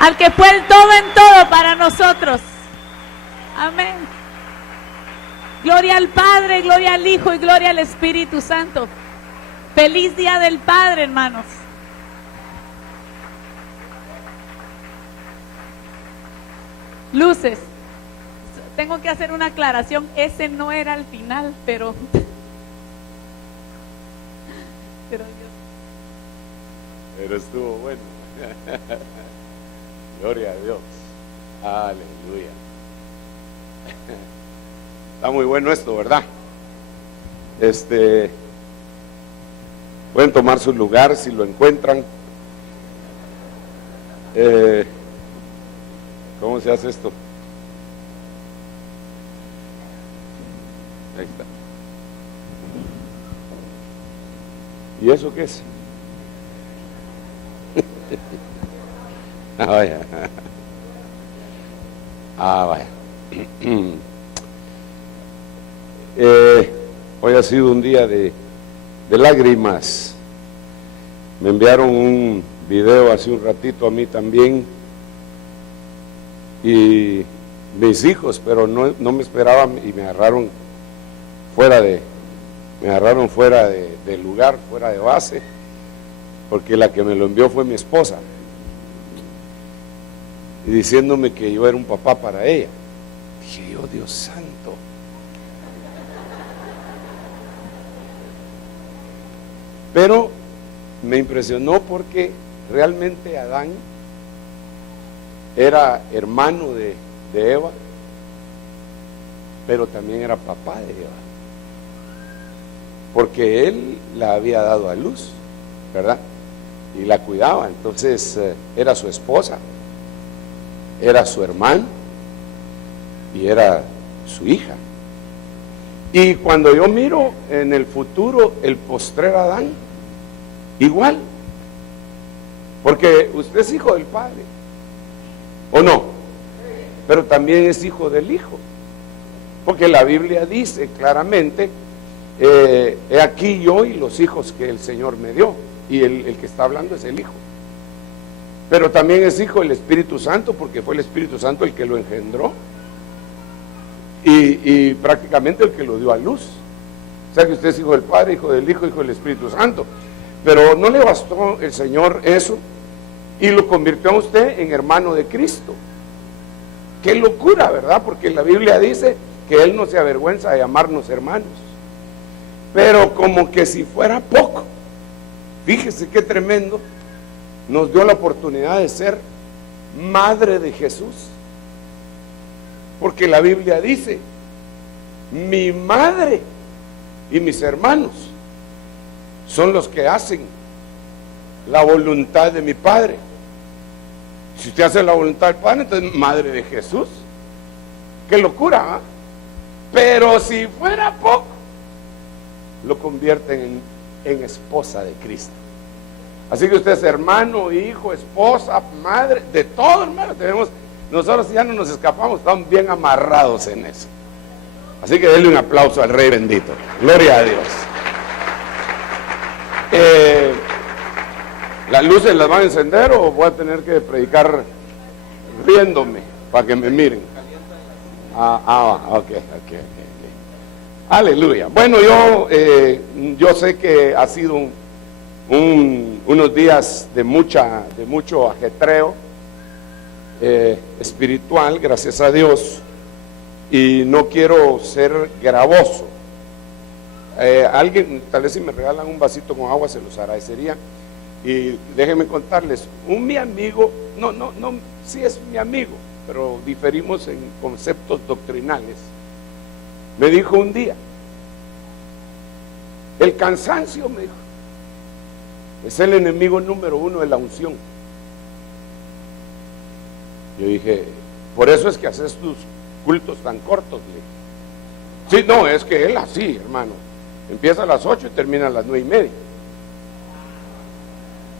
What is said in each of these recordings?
al que fue el todo en todo para nosotros. Amén. Gloria al Padre, gloria al Hijo y gloria al Espíritu Santo. Feliz Día del Padre, hermanos. Luces. Tengo que hacer una aclaración. Ese no era el final, pero Dios. Pero estuvo bueno. Gloria a Dios. Aleluya. Está muy bueno esto, ¿verdad? Pueden tomar su lugar si lo encuentran. ¿Cómo se hace esto? Ahí está. ¿Y eso qué es? Ah, vaya. Ah, vaya. Hoy ha sido un día de lágrimas. Me enviaron un video hace un ratito a mí también, y mis hijos, pero no me esperaban y me agarraron fuera del lugar, fuera de base, porque la que me lo envió fue mi esposa, y diciéndome que yo era un papá para ella. Dije yo, Dios santo. Pero me impresionó porque realmente Adán era hermano de Eva, pero también era papá de Eva, porque él la había dado a luz, ¿verdad? Y la cuidaba. Entonces era su esposa, era su hermano y era su hija. Y cuando yo miro en el futuro el postrer Adán, igual, porque usted es hijo del Padre, ¿o no? Pero también es hijo del Hijo, porque la Biblia dice claramente, he aquí yo y los hijos que el Señor me dio, y el que está hablando es el Hijo. Pero también es hijo del Espíritu Santo, porque fue el Espíritu Santo el que lo engendró, y prácticamente el que lo dio a luz. O sea que usted es hijo del Padre, hijo del Hijo, hijo del Espíritu Santo. Pero no le bastó el Señor eso, y lo convirtió a usted en hermano de Cristo. Qué locura, ¿verdad? Porque la Biblia dice que Él no se avergüenza de llamarnos hermanos. Pero como que si fuera poco, fíjese qué tremendo, nos dio la oportunidad de ser madre de Jesús. Porque la Biblia dice, mi madre y mis hermanos son los que hacen la voluntad de mi Padre. Si usted hace la voluntad del Padre, entonces madre de Jesús. Qué locura, ¿eh? Pero si fuera poco, lo convierten en esposa de Cristo. Así que usted es hermano, hijo, esposa, madre, de todo, hermano. Nosotros ya no nos escapamos, estamos bien amarrados en eso. Así que denle un aplauso al Rey bendito. Gloria a Dios. ¿Las luces las van a encender o voy a tener que predicar riéndome para que me miren? Ok. Aleluya. Bueno, yo sé que ha sido unos días de mucho ajetreo espiritual, gracias a Dios, y no quiero ser gravoso. Alguien, tal vez si me regalan un vasito con agua, se los agradecería. Y déjenme contarles, mi amigo, sí es mi amigo, pero diferimos en conceptos doctrinales. Me dijo un día, el cansancio, me dijo, es el enemigo número 1 de la unción. Yo dije, por eso es que haces tus cultos tan cortos. Sí, no, es que él así, hermano, empieza a las 8 y termina a las 9:30.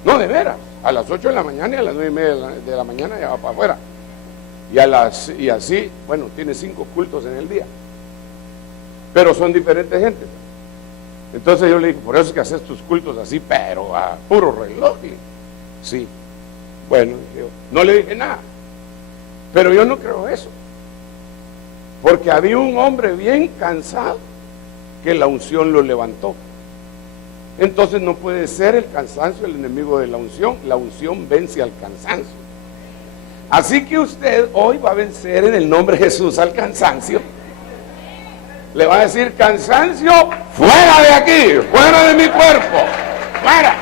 No, de veras, a las 8 de la mañana y a las 9:30 de la mañana ya va para afuera. Y así, bueno, tiene 5 cultos en el día. Pero son diferentes gente. Entonces yo le dije, por eso es que haces tus cultos así, pero a puro reloj. Sí. Bueno, dije yo, no le dije nada. Pero yo no creo eso. Porque había un hombre bien cansado que la unción lo levantó. Entonces no puede ser el cansancio el enemigo de la unción. La unción vence al cansancio. Así que usted hoy va a vencer en el nombre de Jesús al cansancio. Le va a decir: cansancio, fuera de aquí, fuera de mi cuerpo, fuera.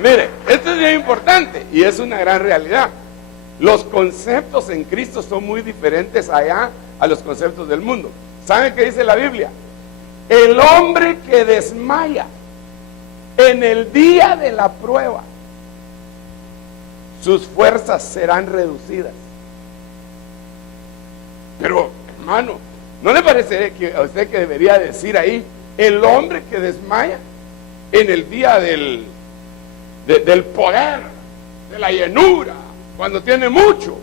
Mire, esto es bien importante y es una gran realidad. Los conceptos en Cristo son muy diferentes allá a los conceptos del mundo. ¿Saben qué dice la Biblia? El hombre que desmaya en el día de la prueba, sus fuerzas serán reducidas. Pero, hermano, ¿no le parece a usted que debería decir ahí: el hombre que desmaya en el día del poder, de la llenura, cuando tiene mucho?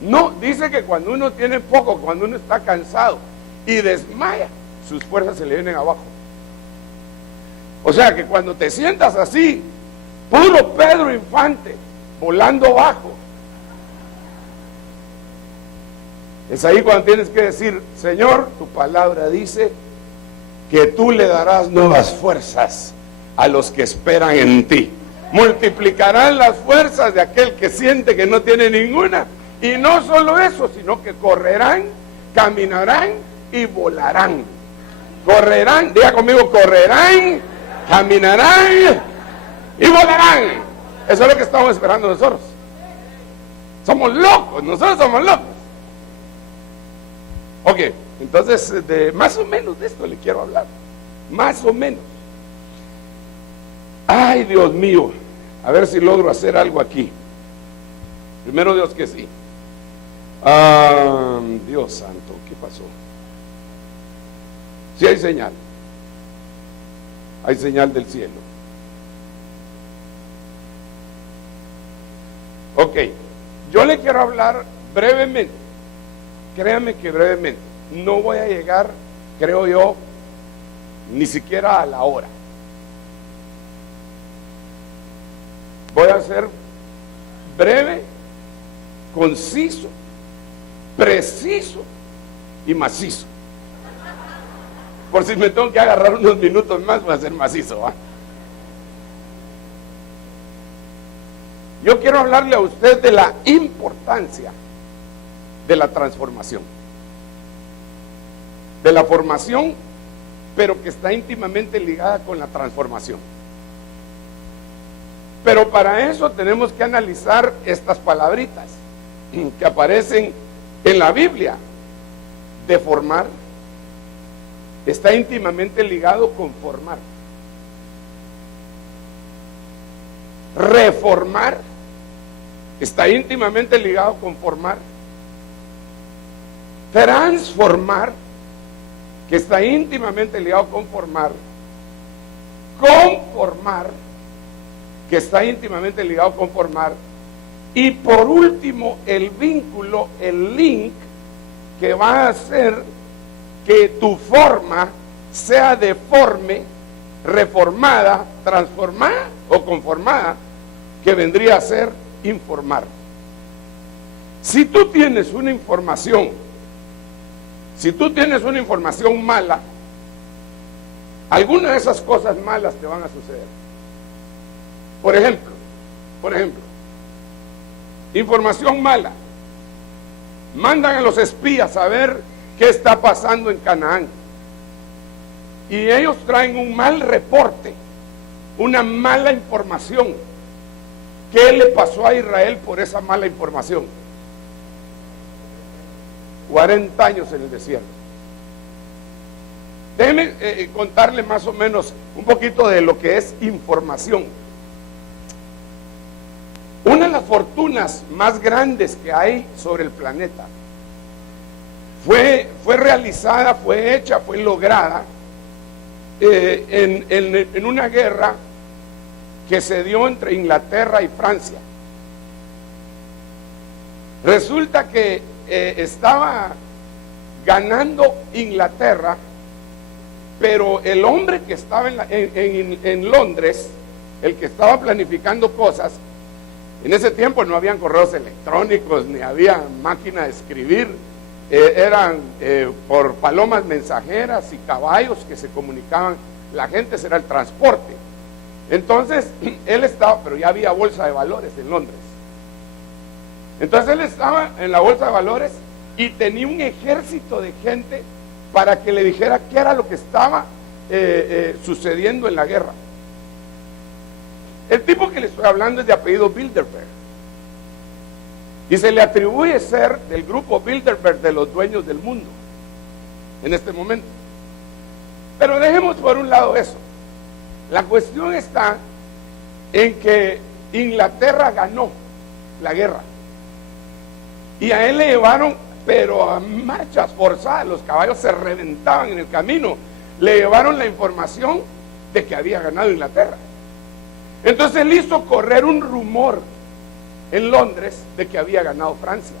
No, dice que cuando uno tiene poco, cuando uno está cansado y desmaya, sus fuerzas se le vienen abajo. O sea que cuando te sientas así, puro Pedro Infante, volando bajo, es ahí cuando tienes que decir: Señor, tu palabra dice que tú le darás nuevas fuerzas a los que esperan en ti. Multiplicarán las fuerzas de aquel que siente que no tiene ninguna. Y no solo eso, sino que correrán, caminarán y volarán. Correrán, diga conmigo: correrán, caminarán y volarán. Eso es lo que estamos esperando nosotros. Somos locos, nosotros somos locos. Ok, entonces más o menos de esto le quiero hablar. Más o menos. Ay, Dios mío, a ver si logro hacer algo aquí. Primero Dios que sí. Dios santo, ¿qué pasó? Sí hay señal. Hay señal del cielo. Ok, yo le quiero hablar brevemente. Créame que brevemente. No voy a llegar, creo yo, ni siquiera a la hora. Voy a ser breve, conciso, preciso y macizo. Por si me tengo que agarrar unos minutos más, voy a ser macizo, ¿va? Yo quiero hablarle a usted de la importancia de la transformación, de la formación, pero que está íntimamente ligada con la transformación. Pero para eso tenemos que analizar estas palabritas que aparecen en la Biblia. Deformar está íntimamente ligado con formar. Reformar está íntimamente ligado con formar. Transformar, que está íntimamente ligado con formar. Conformar, que está íntimamente ligado con formar. Y por último, el vínculo, el link, que va a hacer que tu forma sea deforme, reformada, transformada o conformada, que vendría a ser informar. Si tú tienes una información, mala, algunas de esas cosas malas te van a suceder. Por ejemplo, información mala. Mandan a los espías a ver qué está pasando en Canaán. Y ellos traen un mal reporte, una mala información. ¿Qué le pasó a Israel por esa mala información? 40 años en el desierto. Déjeme contarle más o menos un poquito de lo que es información. Una de las fortunas más grandes que hay sobre el planeta fue realizada, fue hecha, fue lograda en una guerra que se dio entre Inglaterra y Francia. Resulta que estaba ganando Inglaterra, pero el hombre que estaba en Londres, el que estaba planificando cosas, En ese tiempo no habían correos electrónicos, ni había máquina de escribir. Eran por palomas mensajeras y caballos que se comunicaban. La gente, ese era el transporte. Entonces, él estaba, pero ya había bolsa de valores en Londres. Entonces él estaba en la bolsa de valores y tenía un ejército de gente para que le dijera qué era lo que estaba sucediendo en la guerra. El tipo que le estoy hablando es de apellido Bilderberg. Y se le atribuye ser del grupo Bilderberg de los dueños del mundo en este momento. Pero dejemos por un lado eso. La cuestión está en que Inglaterra ganó la guerra. Y a él le llevaron, pero a marchas forzadas, los caballos se reventaban en el camino. Le llevaron la información de que había ganado Inglaterra. Entonces él hizo correr un rumor en Londres de que había ganado Francia.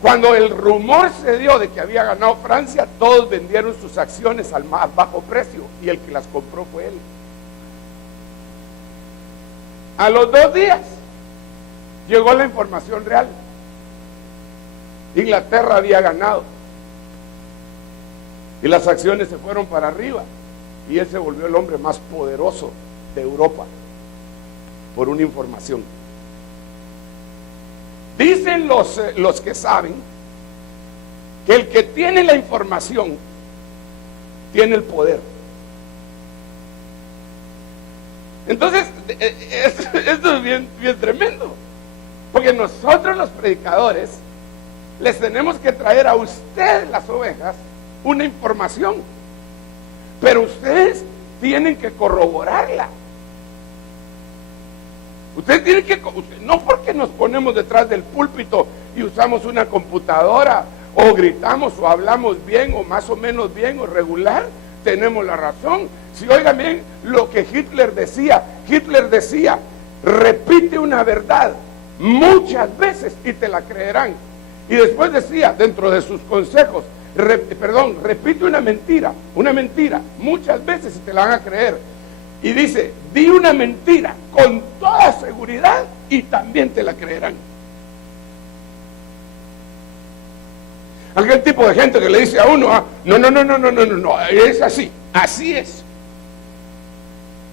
Cuando el rumor se dio de que había ganado Francia, todos vendieron sus acciones al más bajo precio y el que las compró fue él. A los 2 días llegó la información real. Inglaterra había ganado y las acciones se fueron para arriba y él se volvió el hombre más poderoso de Europa por una información. Dicen los que saben que el que tiene la información tiene el poder. Entonces, esto es bien tremendo, porque nosotros los predicadores les tenemos que traer a ustedes, las ovejas, una información, pero ustedes tienen que corroborarla. Ustedes tienen que, no porque nos ponemos detrás del púlpito y usamos una computadora o gritamos o hablamos bien o más o menos bien o regular, tenemos la razón. Si oigan bien lo que Hitler decía, repite una verdad muchas veces y te la creerán. Y después decía, dentro de sus consejos, repite una mentira muchas veces y te la van a creer. Y dice, di una mentira con toda seguridad y también te la creerán. Aquel tipo de gente que le dice a uno, no, es así es.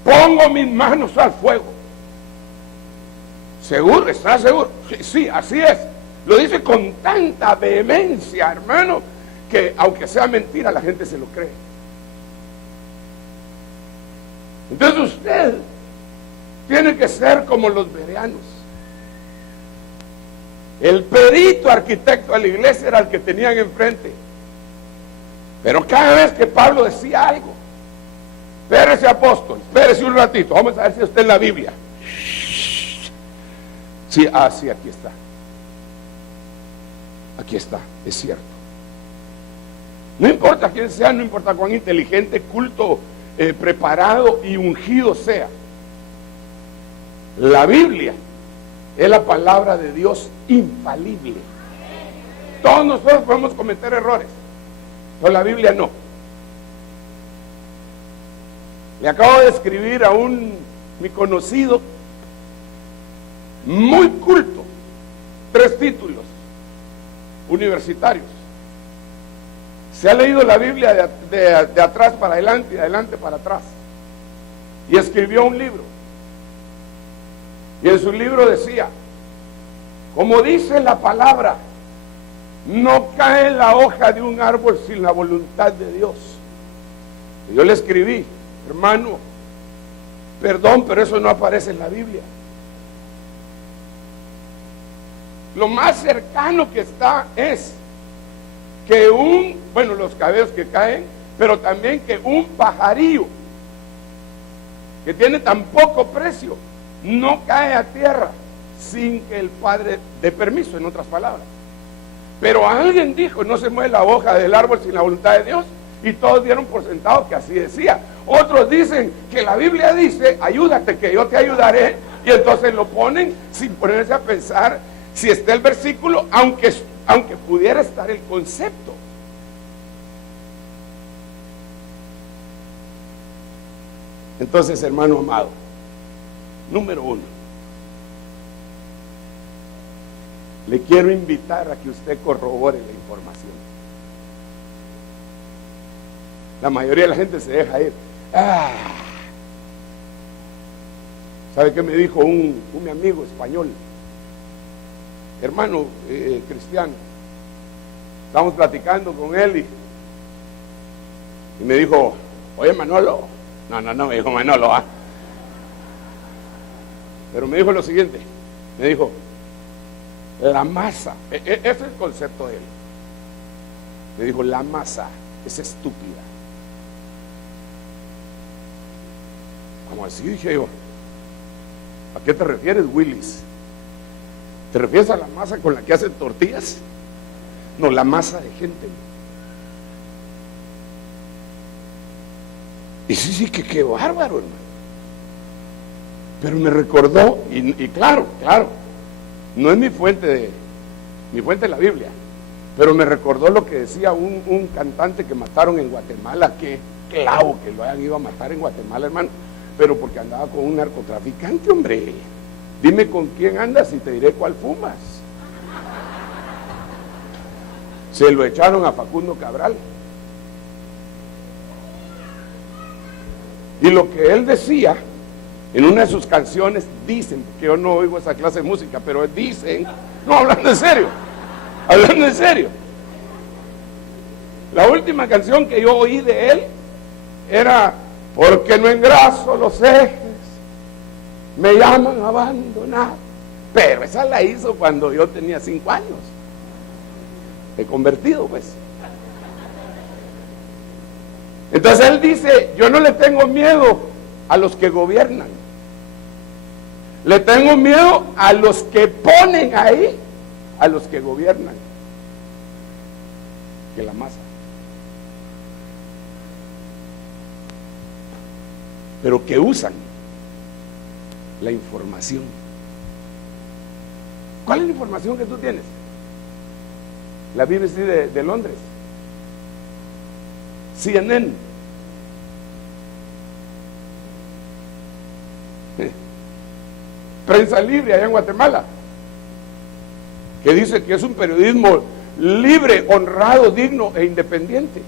Pongo mis manos al fuego. ¿Seguro? ¿Estás seguro? Sí, así es. Lo dice con tanta vehemencia, hermano, que aunque sea mentira, la gente se lo cree. Entonces usted tiene que ser como los bereanos. El perito arquitecto de la iglesia era el que tenían enfrente. Pero cada vez que Pablo decía algo, espérese apóstol, espérese un ratito, vamos a ver si está en la Biblia. Sí, sí, aquí está. Aquí está, es cierto. No importa quién sea, no importa cuán inteligente, culto, preparado y ungido sea. La Biblia es la palabra de Dios infalible. Todos nosotros podemos cometer errores, pero la Biblia no. Le acabo de escribir a mi conocido muy culto, 3 títulos universitarios. Se ha leído la Biblia de atrás para adelante y de adelante para atrás. Y escribió un libro. Y en su libro decía, como dice la palabra, no cae la hoja de un árbol sin la voluntad de Dios. Y yo le escribí, hermano, perdón, pero eso no aparece en la Biblia. Lo más cercano que está es que los cabellos que caen, pero también que un pajarillo que tiene tan poco precio no cae a tierra sin que el Padre dé permiso, en otras palabras. Pero alguien dijo, no se mueve la hoja del árbol sin la voluntad de Dios, y todos dieron por sentado que así decía. Otros dicen que la Biblia dice, ayúdate que yo te ayudaré, y entonces lo ponen sin ponerse a pensar si está el versículo, aunque pudiera estar el concepto. Entonces, hermano amado, Número uno, le quiero invitar a que usted corrobore la información. La mayoría de la gente se deja ir. ¿Sabe qué me dijo un amigo español? Hermano cristiano. Estábamos platicando con él y me dijo, oye Manolo. No, me dijo Manolo, pero me dijo lo siguiente, me dijo, la masa, ese es el concepto de él. Me dijo, la masa es estúpida. Como así, dije yo, ¿a qué te refieres, Willis? ¿Te refieres a la masa con la que hacen tortillas? No, la masa de gente. Y sí, que qué bárbaro, hermano. Pero me recordó, y claro, no es mi fuente de la Biblia, pero me recordó lo que decía un cantante que mataron en Guatemala. Qué clavo que lo hayan ido a matar en Guatemala, hermano, pero porque andaba con un narcotraficante, hombre. Dime con quién andas y te diré cuál fumas. Se lo echaron a Facundo Cabral. Y lo que él decía en una de sus canciones, dicen, que yo no oigo esa clase de música, pero dicen, no, hablando en serio, la última canción que yo oí de él era, porque no engraso los ejes, me llaman abandonado. Pero esa la hizo cuando yo tenía 5 años, he convertido pues. Entonces él dice, yo no le tengo miedo a los que gobiernan, le tengo miedo a los que ponen ahí, a los que gobiernan, que la masa. Pero que usan la información. ¿Cuál es la información que tú tienes? La BBC de Londres, CNN, Prensa Libre allá en Guatemala, que dice que es un periodismo libre, honrado, digno e independiente.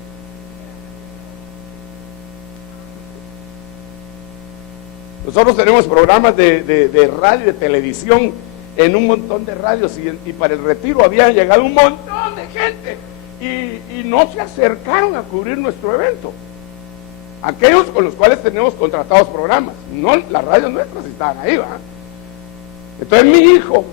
Nosotros tenemos programas de radio y de televisión en un montón de radios, y para el retiro habían llegado un montón de gente y no se acercaron a cubrir nuestro evento. Aquellos con los cuales tenemos contratados programas, no las radios nuestras estaban ahí, ¿va? Entonces mi hijo,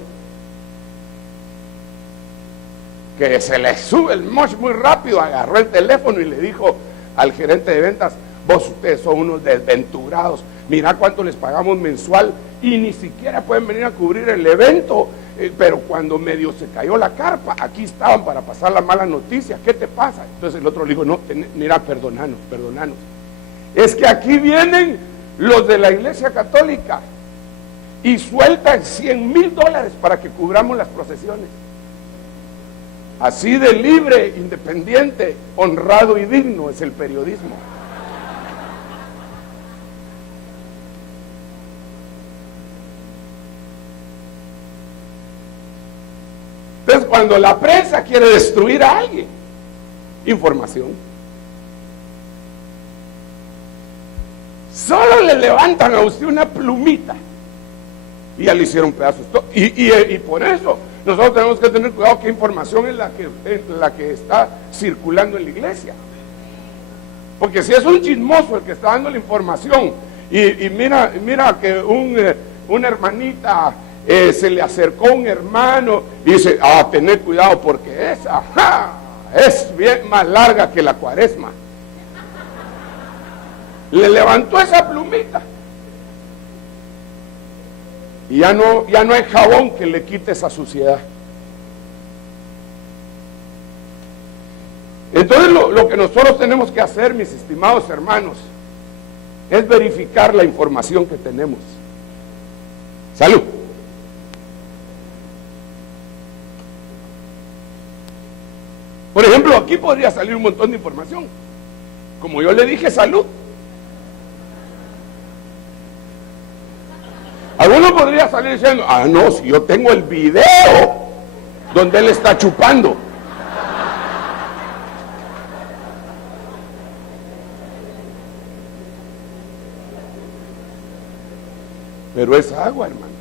que se le sube el moch muy rápido, agarró el teléfono y le dijo al gerente de ventas, ustedes son unos desventurados, mira cuánto les pagamos mensual y ni siquiera pueden venir a cubrir el evento, pero cuando medio se cayó la carpa, aquí estaban para pasar la mala noticia, ¿qué te pasa? Entonces el otro le dijo, no, mira, perdonanos, es que aquí vienen los de la Iglesia Católica y sueltan $100,000 para que cubramos las procesiones. Así de libre, independiente, honrado y digno es el periodismo. Entonces, cuando la prensa quiere destruir a alguien, información. Solo le levantan a usted una plumita y ya le hicieron pedazos. Y por eso nosotros tenemos que tener cuidado qué información es la que está circulando en la iglesia. Porque si es un chismoso el que está dando la información y mira que una hermanita se le acercó un hermano y dice, tener cuidado porque esa es bien más larga que la cuaresma. Le levantó esa plumita y ya no hay jabón que le quite esa suciedad. Entonces lo que nosotros tenemos que hacer, mis estimados hermanos, es verificar la información que tenemos. Salud. Por ejemplo, aquí podría salir un montón de información. Como yo le dije, salud. salir diciendo, ah, no, si yo tengo el video donde él está chupando. Pero es agua, hermano.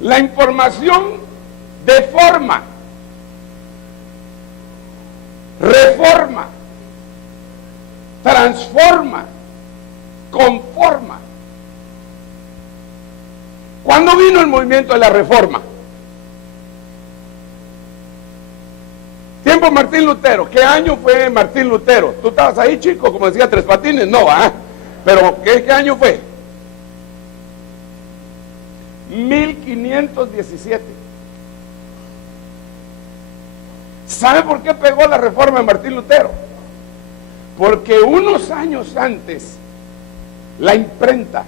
La información deforma, reforma, transforma, conforma. ¿Cuándo vino el movimiento de la reforma? Tiempo Martín Lutero. ¿Qué año fue Martín Lutero? ¿Tú estabas ahí, chico, como decía Tres Patines? No, pero ¿qué año fue? 1517. ¿Sabe por qué pegó la reforma de Martín Lutero? Porque unos años antes la imprenta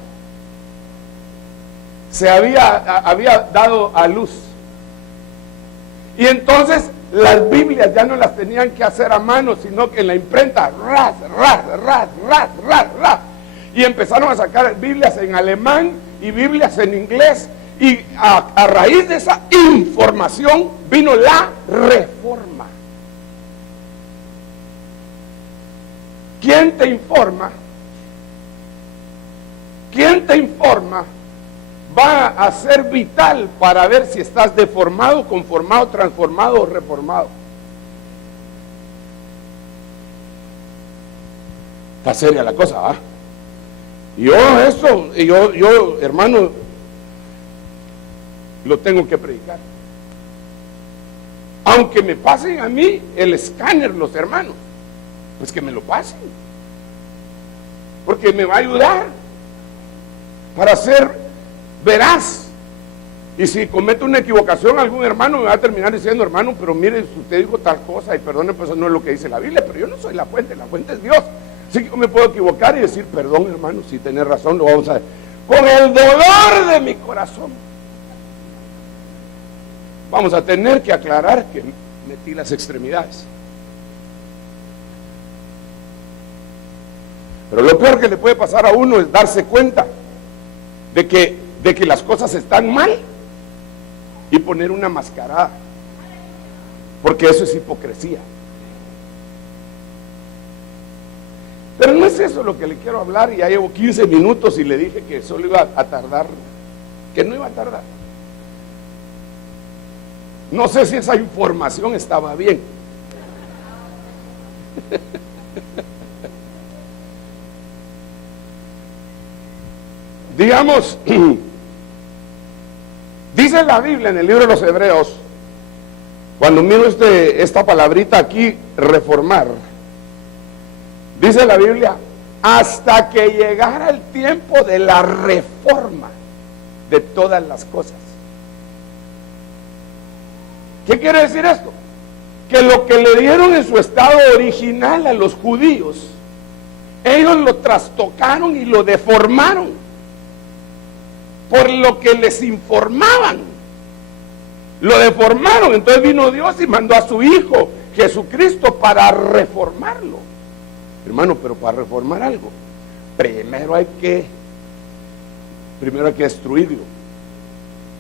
se había dado a luz, y entonces las Biblias ya no las tenían que hacer a mano, sino que en la imprenta ras, y empezaron a sacar Biblias en alemán y Biblias en inglés, y a raíz de esa información vino la reforma. ¿Quién te informa? ¿Quién te informa? Va a ser vital para ver si estás deformado, conformado, transformado o reformado. Está seria la cosa, ¿ah? Yo, hermano, lo tengo que predicar. Aunque me pasen a mí el escáner los hermanos, pues que me lo pasen, porque me va a ayudar para ser veraz. Y si comete una equivocación algún hermano, me va a terminar diciendo, hermano, pero mire, usted dijo tal cosa, y perdone, pues eso no es lo que dice la Biblia, pero yo no soy la fuente es Dios. Así que yo me puedo equivocar y decir, perdón, hermano, si tenés razón, lo vamos a ver con el dolor de mi corazón. Vamos a tener que aclarar que metí las extremidades. Pero lo peor que le puede pasar a uno es darse cuenta de que las cosas están mal y poner una mascarada, porque eso es hipocresía. Pero no es eso lo que le quiero hablar, y ya llevo 15 minutos y le dije que solo iba a tardar, que no iba a tardar. No sé si esa información estaba bien. Digamos, dice la Biblia en el libro de los Hebreos, cuando miro esta palabrita aquí, reformar, dice la Biblia, hasta que llegara el tiempo de la reforma de todas las cosas. ¿Qué quiere decir esto? Que lo que le dieron en su estado original a los judíos, ellos lo trastocaron y lo deformaron por lo que les informaban. Lo deformaron. Entonces vino Dios y mandó a su Hijo Jesucristo para reformarlo. Hermano, pero para reformar algo, primero hay que destruirlo.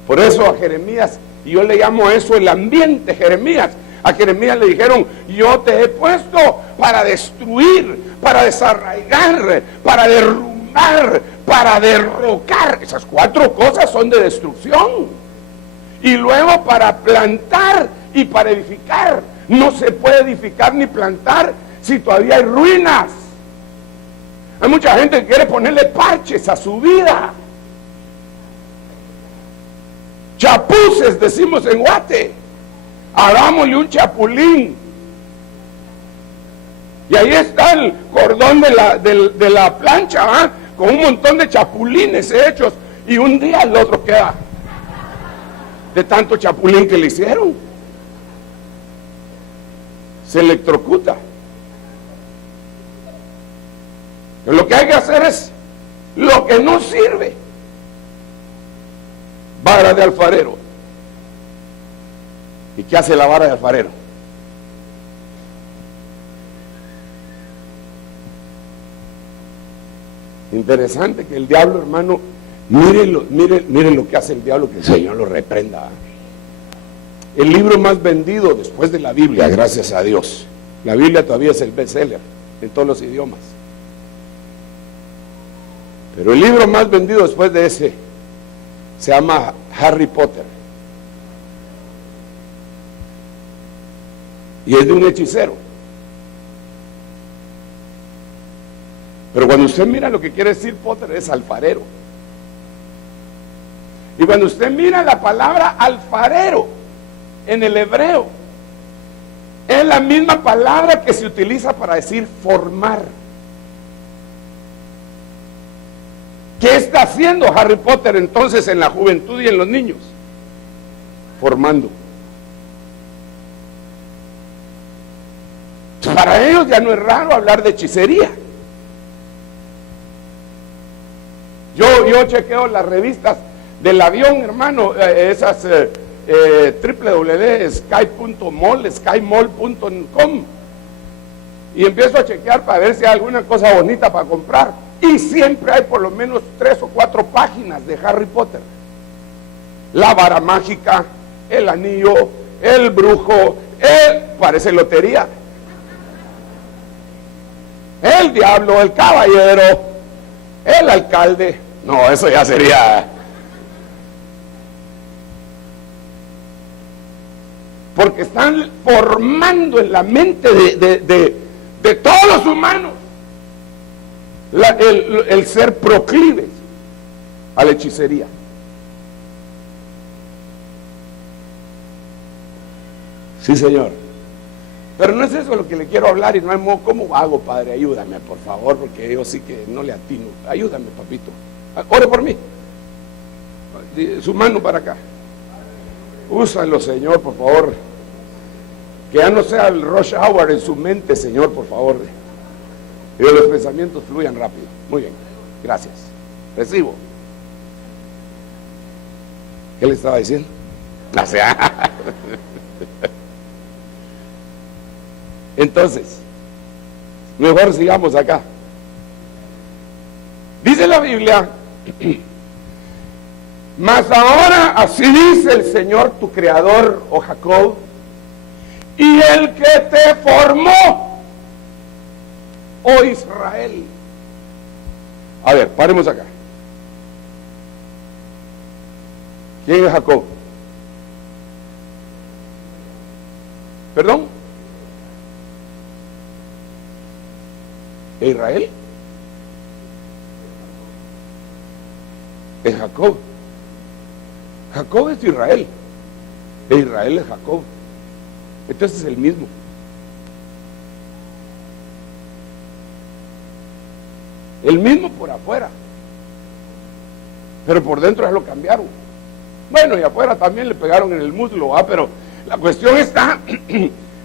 Por eso a Jeremías, y yo le llamo a eso el ambiente Jeremías, a Jeremías le dijeron, yo te he puesto para destruir, para desarraigar, para derrumbar, para derrocar. Esas 4 cosas son de destrucción. Y luego para plantar y para edificar. No se puede edificar ni plantar si todavía hay ruinas. Hay mucha gente que quiere ponerle parches a su vida. Chapuces, decimos en Guate. Hagámosle un chapulín. Y ahí está el cordón de la plancha, con un montón de chapulines hechos. Y un día el otro queda de tanto chapulín que le hicieron. Se electrocuta. Pero lo que hay que hacer es lo que no sirve. Vara de alfarero. ¿Y qué hace la vara de alfarero? Interesante que el diablo, hermano, mire lo que hace el diablo, que el Señor lo reprenda. El libro más vendido después de la Biblia, gracias a Dios. La Biblia todavía es el bestseller en todos los idiomas. Pero el libro más vendido después de ese se llama Harry Potter. Y es de un hechicero. Pero cuando usted mira lo que quiere decir Potter, es alfarero. Y cuando usted mira la palabra alfarero en el hebreo, es la misma palabra que se utiliza para decir formar. ¿Qué está haciendo Harry Potter entonces en la juventud y en los niños? Formando. Para ellos ya no es raro hablar de hechicería. Yo chequeo las revistas del avión, hermano, esas www.sky.mall, skymall.com, y empiezo a chequear para ver si hay alguna cosa bonita para comprar, y siempre hay por lo menos 3 o 4 páginas de Harry Potter. La vara mágica, el anillo, el brujo, parece lotería, el diablo, el caballero, el alcalde. No, eso ya sería... Porque están formando en la mente de todos los humanos el ser proclives a la hechicería. Sí, Señor. Pero no es eso lo que le quiero hablar, y no hay modo. ¿Cómo hago, Padre? Ayúdame, por favor, porque yo sí que no le atino. Ayúdame, papito. Ore por mí. Su mano para acá. Úsalo, Señor, por favor. Que ya no sea el rush hour en su mente, Señor, por favor. Y que los pensamientos fluyan rápido. Muy bien, gracias. Recibo. ¿Qué le estaba diciendo? Entonces, mejor sigamos acá. Dice la Biblia: mas ahora así dice el Señor tu creador, oh Jacob, y el que te formó, oh Israel. A ver, paremos acá. ¿Quién es Jacob? ¿Perdón? ¿Israel? Es Jacob. Jacob es Israel. E Israel es Jacob. Entonces es el mismo. El mismo por afuera. Pero por dentro ya lo cambiaron. Bueno, y afuera también le pegaron en el muslo, pero la cuestión está,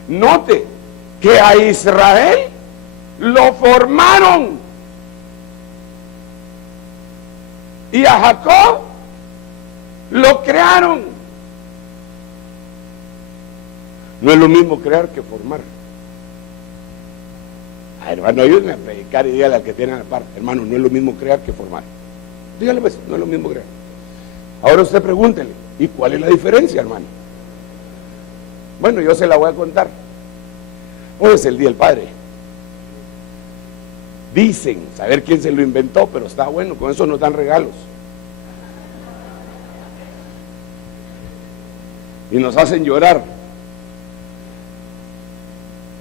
note que a Israel lo formaron y a Jacob lo crearon. No es lo mismo crear que formar. Hermano, ayúdenme a predicar y dígale al que tiene a la par: hermano, no es lo mismo crear que formar. Dígale pues, no es lo mismo crear. Ahora usted pregúntele: ¿y cuál es la diferencia, hermano? Bueno, yo se la voy a contar. Hoy es el Día del Padre. Dicen saber quién se lo inventó, pero está bueno, con eso nos dan regalos. Y nos hacen llorar.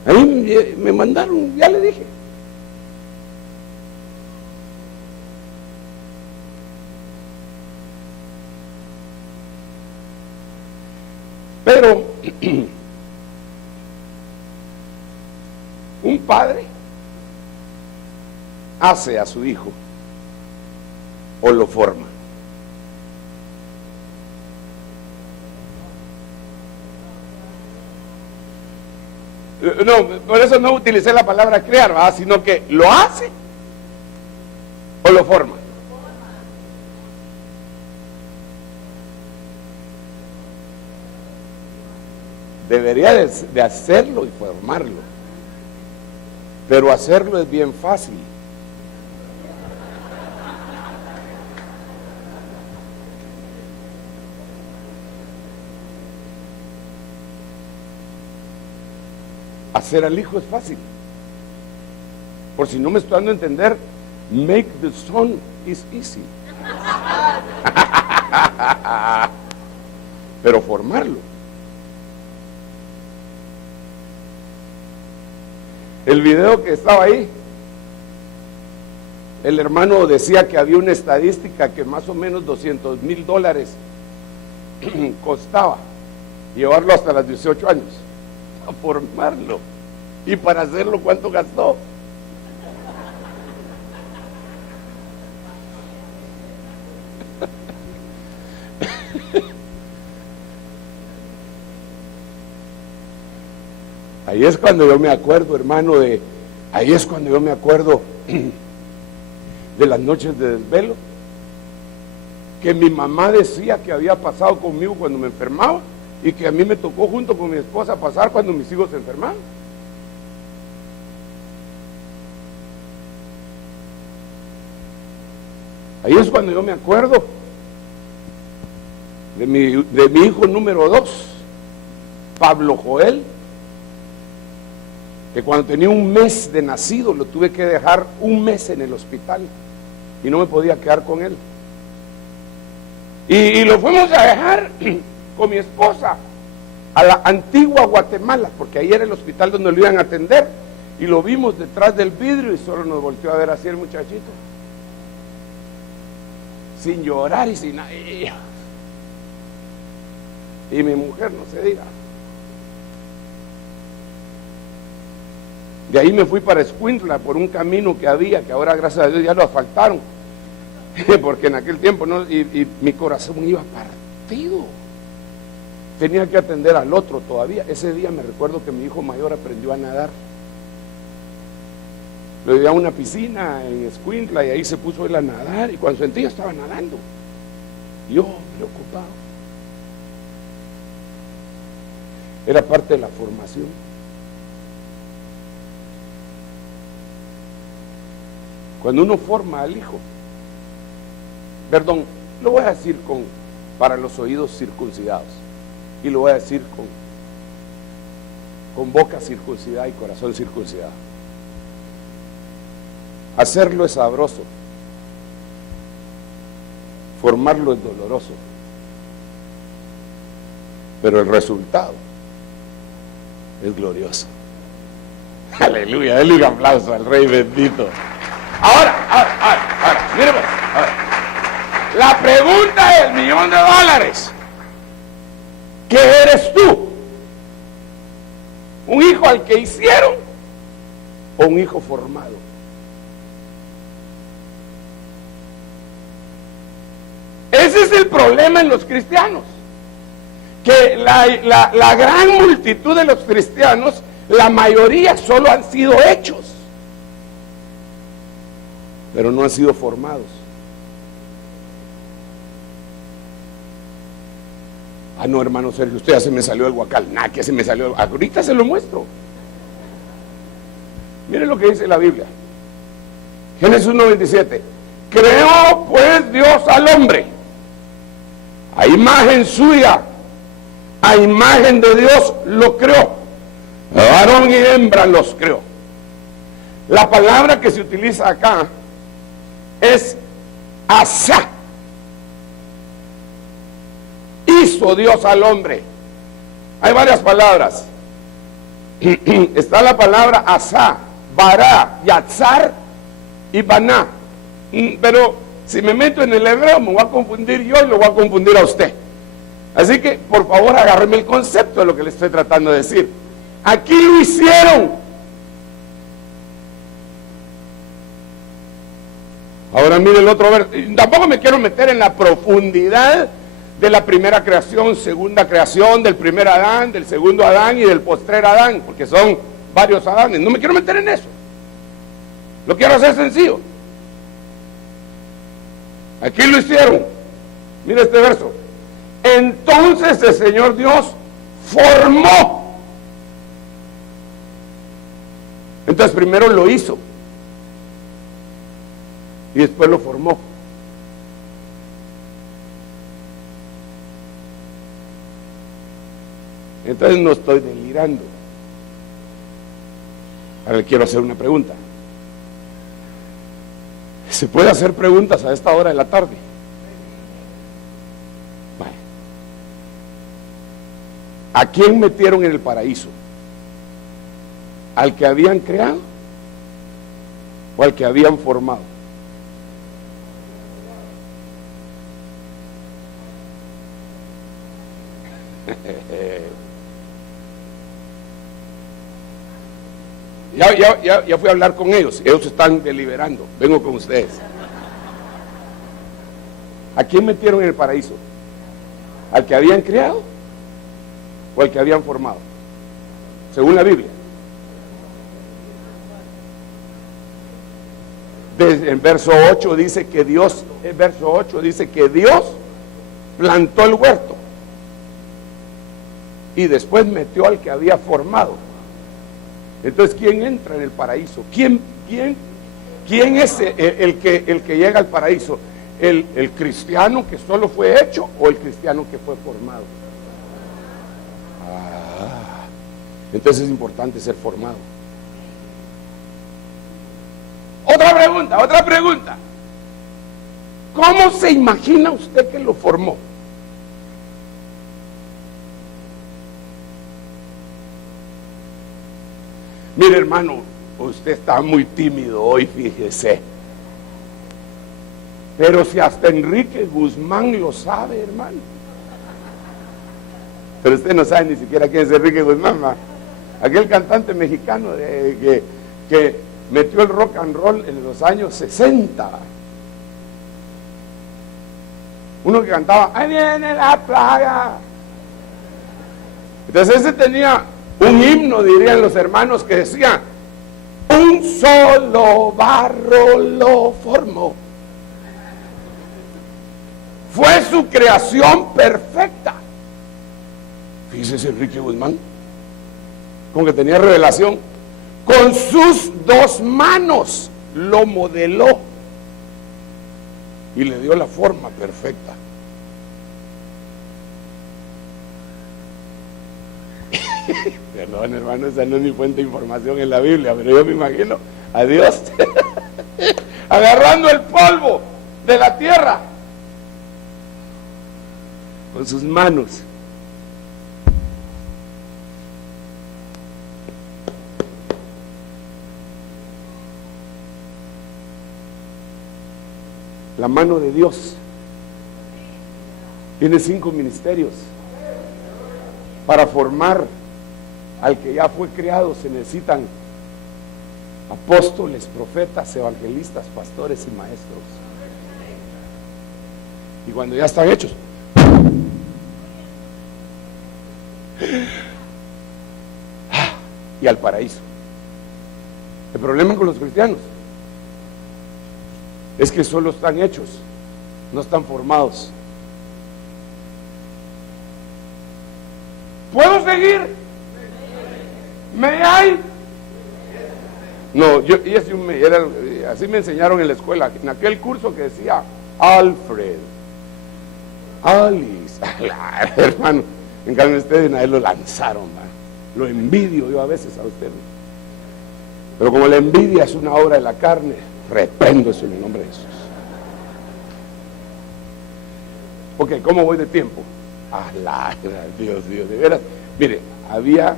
A mí me mandaron, ya le dije. Pero un padre hace a su hijo o lo forma. No, por eso no utilicé la palabra crear, ¿verdad? Sino que lo hace o lo forma. Debería de hacerlo y formarlo, pero hacerlo es bien fácil. Hacer al hijo es fácil. Por si no me estoy dando a entender, make the son is easy. Pero formarlo. El video que estaba ahí, el hermano decía que había una estadística que más o menos $200,000 costaba llevarlo hasta los 18 años, a formarlo. Y para hacerlo, ¿cuánto gastó? Ahí es cuando yo me acuerdo, hermano, ahí es cuando yo me acuerdo de las noches de desvelo, que mi mamá decía que había pasado conmigo cuando me enfermaba y que a mí me tocó junto con mi esposa pasar cuando mis hijos se enfermaban. Ahí es cuando yo me acuerdo de mi hijo número 2, Pablo Joel, que cuando tenía un mes de nacido lo tuve que dejar un mes en el hospital y no me podía quedar con él. Y lo fuimos a dejar con mi esposa a la antigua Guatemala, porque ahí era el hospital donde lo iban a atender, y lo vimos detrás del vidrio y solo nos volteó a ver así el muchachito, sin llorar y sin nada. Y mi mujer, no se diga. De ahí me fui para Escuintla por un camino que había, que ahora gracias a Dios ya lo asfaltaron, porque en aquel tiempo no, y mi corazón iba partido. Tenía que atender al otro todavía. Ese día me recuerdo que mi hijo mayor aprendió a nadar. Lo llevé a una piscina en Escuintla y ahí se puso él a nadar, y cuando sentía estaba nadando, yo preocupado. Era parte de la formación. Cuando uno forma al hijo, perdón, lo voy a decir para los oídos circuncidados, y lo voy a decir con boca circuncidada y corazón circuncidado. Hacerlo es sabroso, formarlo es doloroso, pero el resultado es glorioso. Aleluya, denle un aplauso al Rey bendito. Ahora, mire pues, la pregunta del $1,000,000, ¿qué eres tú? ¿Un hijo al que hicieron o un hijo formado? Ese es el problema en los cristianos, que la gran multitud de los cristianos, la mayoría solo han sido hechos, pero no han sido formados. Ah, no, hermano Sergio, usted ya se me salió el guacal. Nah, que se me salió. Ahorita se lo muestro. Miren lo que dice la Biblia. Génesis 1:27. Creó pues Dios al hombre a imagen suya, a imagen de Dios lo creó, varón y hembra los creó. La palabra que se utiliza acá es asá. Hizo Dios al hombre. Hay varias palabras. Está la palabra asá, bará, yatzar y baná. Pero si me meto en el hebreo me voy a confundir yo y lo voy a confundir a usted. Así que por favor agárreme el concepto de lo que le estoy tratando de decir. Aquí lo hicieron. Ahora mire el otro verso. Tampoco me quiero meter en la profundidad de la primera creación, segunda creación, del primer Adán, del segundo Adán y del postrer Adán, porque son varios Adanes. No me quiero meter en eso. Lo quiero hacer sencillo. Aquí lo hicieron. Mira este verso. Entonces el Señor Dios formó. Entonces primero lo hizo y después lo formó. Entonces no estoy delirando. Ahora le quiero hacer una pregunta. ¿Se puede hacer preguntas a esta hora de la tarde? Vale. ¿A quién metieron en el paraíso? ¿Al que habían creado o al que habían formado? Ya fui a hablar con ellos. Ellos están deliberando. Vengo con ustedes. ¿A quién metieron en el paraíso? ¿Al que habían creado o al que habían formado? Según la Biblia. En verso 8 dice que Dios, plantó el huerto y después metió al que había formado. Entonces, ¿quién entra en el paraíso? ¿Quién es el que llega al paraíso? ¿El cristiano que solo fue hecho o el cristiano que fue formado? Entonces es importante ser formado. Otra pregunta. ¿Cómo se imagina usted que lo formó? Mire, hermano, usted está muy tímido hoy, fíjese. Pero si hasta Enrique Guzmán lo sabe, hermano. Pero usted no sabe ni siquiera quién es Enrique Guzmán, ¿va? Aquel cantante mexicano que metió el rock and roll en los años 60. Uno que cantaba, ahí viene la plaga. Entonces ese tenía un himno, dirían los hermanos, que decía, un solo barro lo formó. Fue su creación perfecta. Fíjese Enrique Guzmán, como que tenía revelación. Con sus dos manos lo modeló y le dio la forma perfecta. Perdón, hermano, esa no es mi fuente de información en la Biblia, pero yo me imagino a Dios agarrando el polvo de la tierra con sus manos. La mano de Dios tiene 5 ministerios. Para formar al que ya fue creado se necesitan apóstoles, profetas, evangelistas, pastores y maestros. Y cuando ya están hechos, y al paraíso. El problema con los cristianos es que solo están hechos, no están formados. ¿Puedo seguir? ¿Me hay? No, así me enseñaron en la escuela, en aquel curso que decía Alfred, Alice, hermano, en cambio ustedes a él lo lanzaron, man. Lo envidio yo a veces a ustedes. Pero como la envidia es una obra de la carne, reprendo eso en el nombre de Jesús. Ok, ¿cómo voy de tiempo? Dios, de veras. Mire, había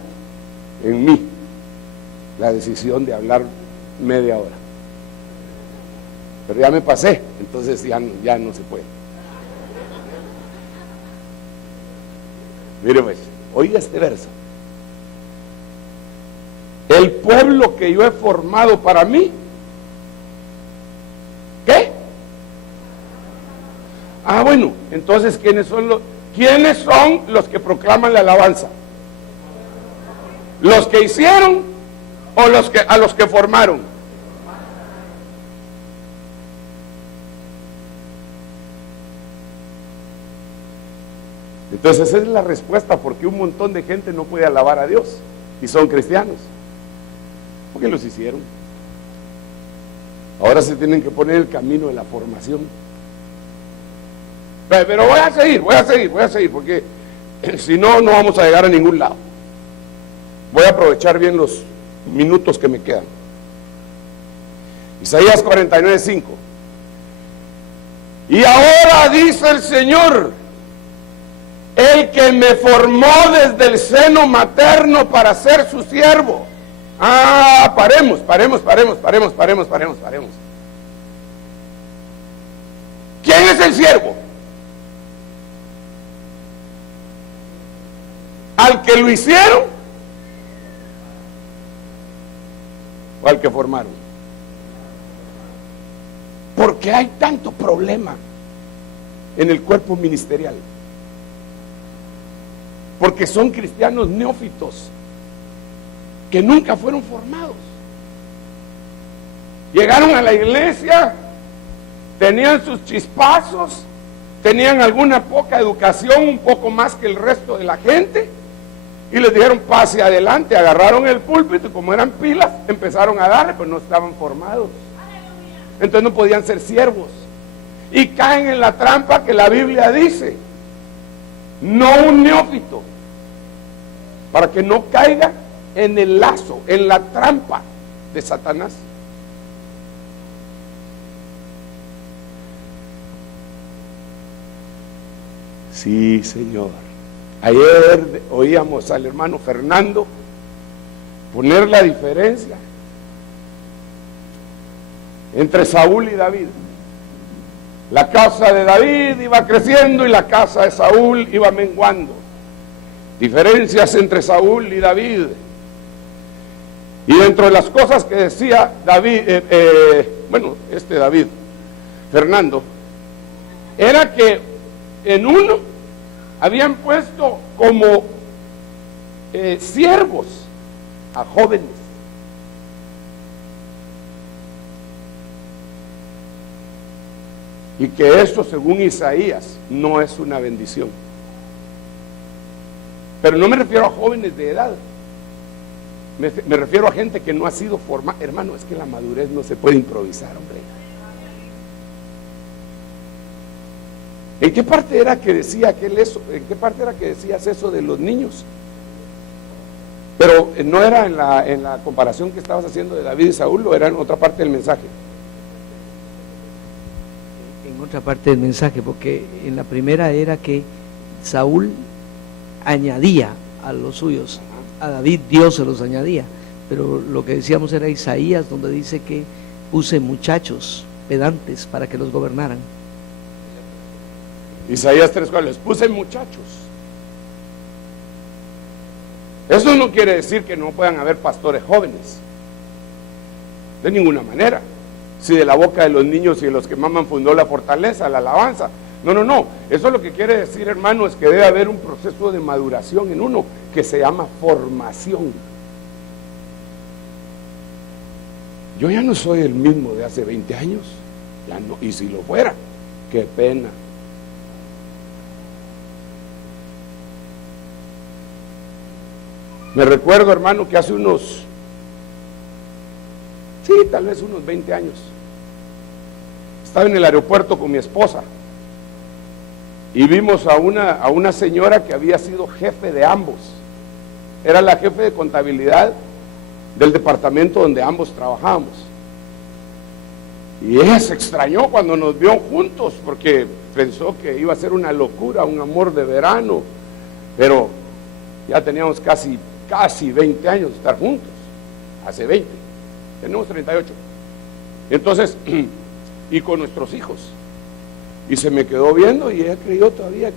en mí la decisión de hablar media hora. Pero ya me pasé, entonces ya no se puede. Mire pues, oiga este verso. El pueblo que yo he formado para mí, ¿qué? Bueno, entonces ¿quiénes son los que proclaman la alabanza? ¿Los que hicieron o a los que formaron? Entonces esa es la respuesta porque un montón de gente no puede alabar a Dios y son cristianos. Porque los hicieron. Ahora se tienen que poner el camino de la formación. Pero voy a seguir, porque si no, no vamos a llegar a ningún lado. Voy a aprovechar bien minutos que me quedan. Isaías 49:5. Y ahora dice el Señor, el que me formó desde el seno materno para ser su siervo. Paremos. ¿Quién es el siervo? ¿Al que lo hicieron o al que formaron? ¿Por qué hay tanto problema en el cuerpo ministerial? Porque son cristianos neófitos que nunca fueron formados. Llegaron a la iglesia, tenían sus chispazos, tenían alguna poca educación, un poco más que el resto de la gente, y les dijeron pase adelante, agarraron el púlpito y como eran pilas, empezaron a darle, pero no estaban formados. Entonces no podían ser siervos. Y caen en la trampa que la Biblia dice, no un neófito, para que no caiga en el lazo, en la trampa de Satanás. Sí, Señor. Ayer oíamos al hermano Fernando poner la diferencia entre Saúl y David. La casa de David iba creciendo y la casa de Saúl iba menguando. Diferencias entre Saúl y David. Y dentro de las cosas que decía David, David, Fernando, era que en uno habían puesto como siervos a jóvenes. Y que eso, según Isaías, no es una bendición. Pero no me refiero a jóvenes de edad. Me refiero a gente que no ha sido formada. Hermano, es que la madurez no se puede improvisar, hombre. ¿En qué parte era que decía eso? ¿En qué parte era que decías eso de los niños? Pero no era en la comparación que estabas haciendo de David y Saúl, o era en otra parte del mensaje. En otra parte del mensaje, porque en la primera era que Saúl añadía a los suyos, a David Dios se los añadía, pero lo que decíamos era Isaías, donde dice que puse muchachos pedantes para que los gobernaran. Isaías 3:4, les puse muchachos. Eso no quiere decir que no puedan haber pastores jóvenes, de ninguna manera. Si de la boca de los niños y de los que maman fundó la fortaleza, la alabanza. No. Eso lo que quiere decir, hermano, es que debe haber un proceso de maduración en uno que se llama formación. Yo ya no soy el mismo de hace 20 años. Ya no, y si lo fuera, qué pena. Me recuerdo, hermano, que hace tal vez unos 20 años, estaba en el aeropuerto con mi esposa y vimos a una señora que había sido jefe de ambos. Era la jefe de contabilidad del departamento donde ambos trabajábamos. Y ella se extrañó cuando nos vio juntos porque pensó que iba a ser una locura, un amor de verano, pero ya teníamos casi 20 años de estar juntos, hace 20, tenemos 38. Entonces, y con nuestros hijos, y se me quedó viendo y ella creyó todavía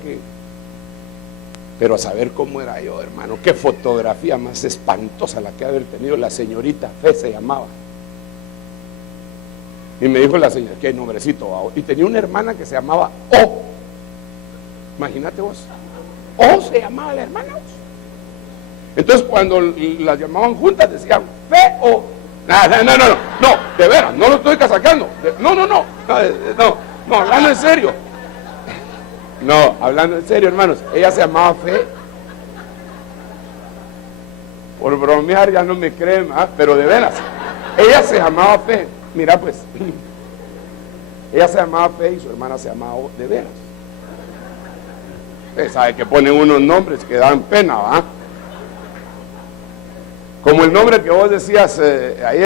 pero a saber cómo era yo, hermano, qué fotografía más espantosa la que haber tenido. La señorita Fe se llamaba, y me dijo la señora, qué nombrecito, y tenía una hermana que se llamaba O, imagínate vos, O se llamaba la hermana. Entonces cuando las llamaban juntas decían Fe O. No, de veras, no lo estoy casacando. No, hablando en serio. No, hablando en serio, hermanos, ella se llamaba Fe. Por bromear ya no me creen, pero de veras, ella se llamaba Fe. Mira pues, ella se llamaba Fe y su hermana se llamaba O, de veras. Usted sabe que ponen unos nombres que dan pena, ¿va? Como el nombre que vos decías ayer.